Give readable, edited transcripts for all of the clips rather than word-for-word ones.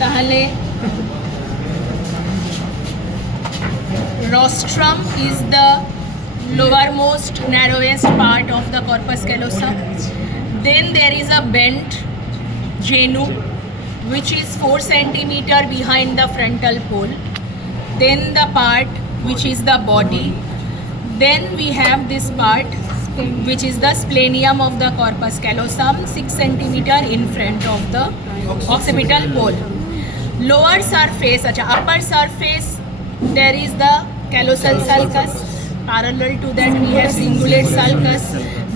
তাহলে rostrum is the lowermost narrowest part of the corpus callosum. Then there is a bent genu which is 4 centimeter behind the frontal pole. Then the part which is the body. Then we have this part which is the splenium of the corpus callosum, 6 centimeter in front of the occipital pole. Lower surface, upper surface, there is the callosal sulcus. Parallel to that we have cingulate sulcus.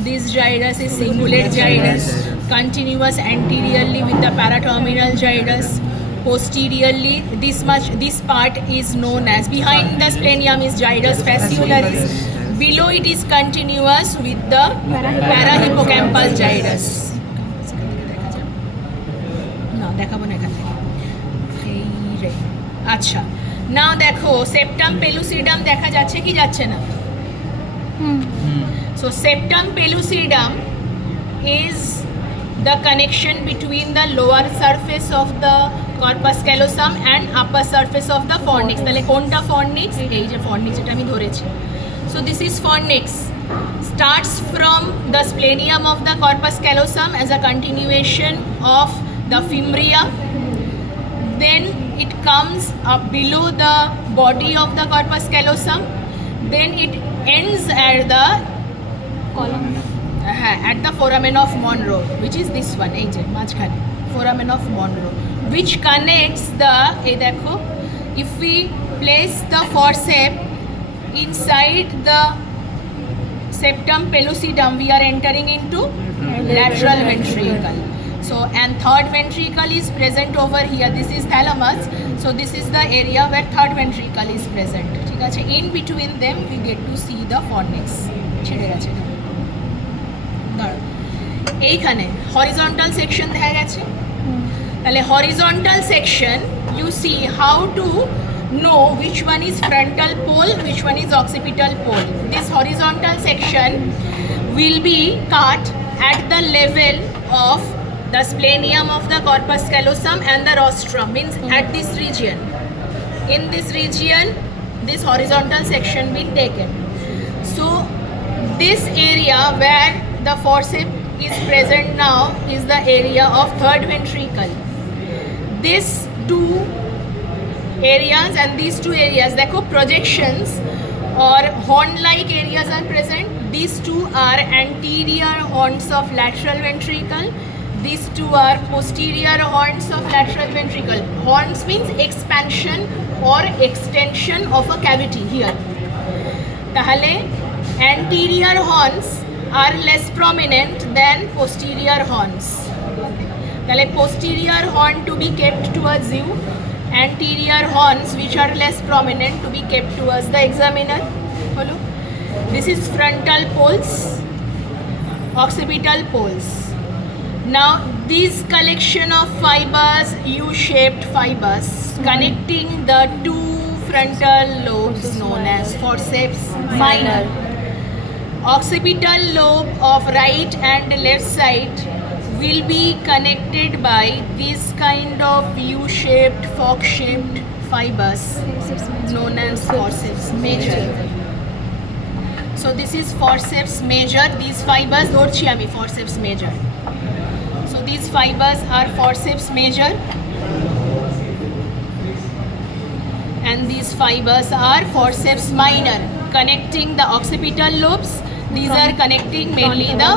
This gyrus is cingulate gyrus, continuous anteriorly with the paraterminal gyrus. Posteriorly, this part is known as, behind the splenium is gyrus fasciolaris. Below it is continuous with the parahippocampal gyrus. না দেখাবো না এখান থেকে। এই রে আচ্ছা, নাও দেখো septum পেলুসিডাম দেখা যাচ্ছে কি যাচ্ছে না? So septum pellucidum is the connection between the lower surface of the corpus callosum and upper surface of the fornix. তাহলে কোনটা fornix? এই যে fornix, এটা আমি ধরেছি। So this is fornix. Starts from the splenium of the corpus callosum as a continuation of the fimbria. Then it comes up below the body of the corpus callosum. Then it ends at the column, at the foramen of Monro, which is this one, এই যে মাঝখানে foramen of Monro, which connects the, এই দেখো, if we place the forceps inside the septum pellucidum, we are entering into lateral ventricle. So, and third ventricle is present over here. This is thalamus. So this is the area where third ventricle is present. ঠিক আছে, in between them we get to see the fornix. ছেড়ে গেছে এইখানে horizontal section দেখা গেছে। তাহলে horizontal section, you see how to know which one is frontal pole, which one is occipital pole. This horizontal section will be cut at the level of the splenium of the corpus callosum and the rostrum, means at this region. In this region, this horizontal section been taken. So this area where the forceps is present now is the area of third ventricle. These two areas and these two areas, देखो projections or horn-like areas are present. These two are anterior horns of lateral ventricle. These two are posterior horns of lateral ventricle. Horns means expansion or extension of a cavity here. তাহলে anterior horns are less prominent than posterior horns. তাহলে posterior horn to be kept towards you, anterior horns which are less prominent to be kept towards the examiner. Hello? This is frontal poles, occipital poles. Now this collection of fibers, U-shaped fibers connecting the two frontal lobes known as forceps minor. Occipital lobe of right and left side will be connected by this kind of U-shaped, fork-shaped fibers known as forceps major. So this is forceps major. These fibers ধরছি আমি forceps major. So these fibers are forceps major and these fibers are forceps minor, connecting the occipital lobes. These are connecting mainly the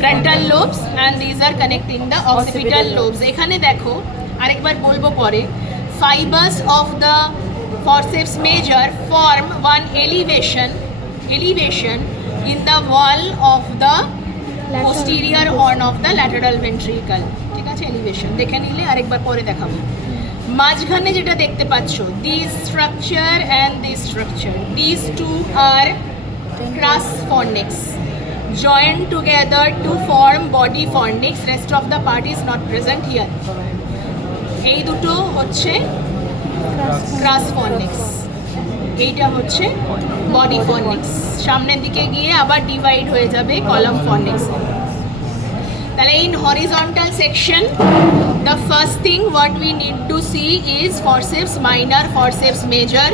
frontal lobes, and these are connecting the occipital lobes. এখানে দেখো আরেকবার বলবো পরে, fibers of the forceps major form one elevation in the wall of the posterior horn of the lateral ventricle. ঠিক আছে, elevation দেখে নিলে আরেকবার পরে দেখাবো। মাঝখানে যেটা দেখতে পাচ্ছ, this structure and this structure, these two are crus fornix joined together to form body fornix. Rest of the part is not present here. এই দুটো হচ্ছে crus fornix, এইটা হচ্ছে body fornix. সামনের দিকে গিয়ে আবার ডিভাইড হয়ে যাবে column fornix. তাহলে in horizontal section, the first thing what we need to see is forceps minor, forceps major,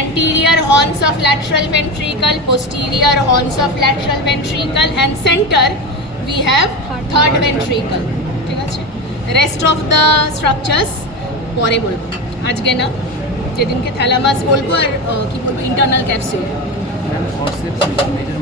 anterior horns of lateral ventricle, posterior horns of lateral ventricle, and center we have third ventricle. ঠিক আছে, rest of the structures পরে বলবো, আজকে না, যেদিনকে thalamus বলবো আর কি বলবো ইন্টারনাল ক্যাপসুল। Forceps measure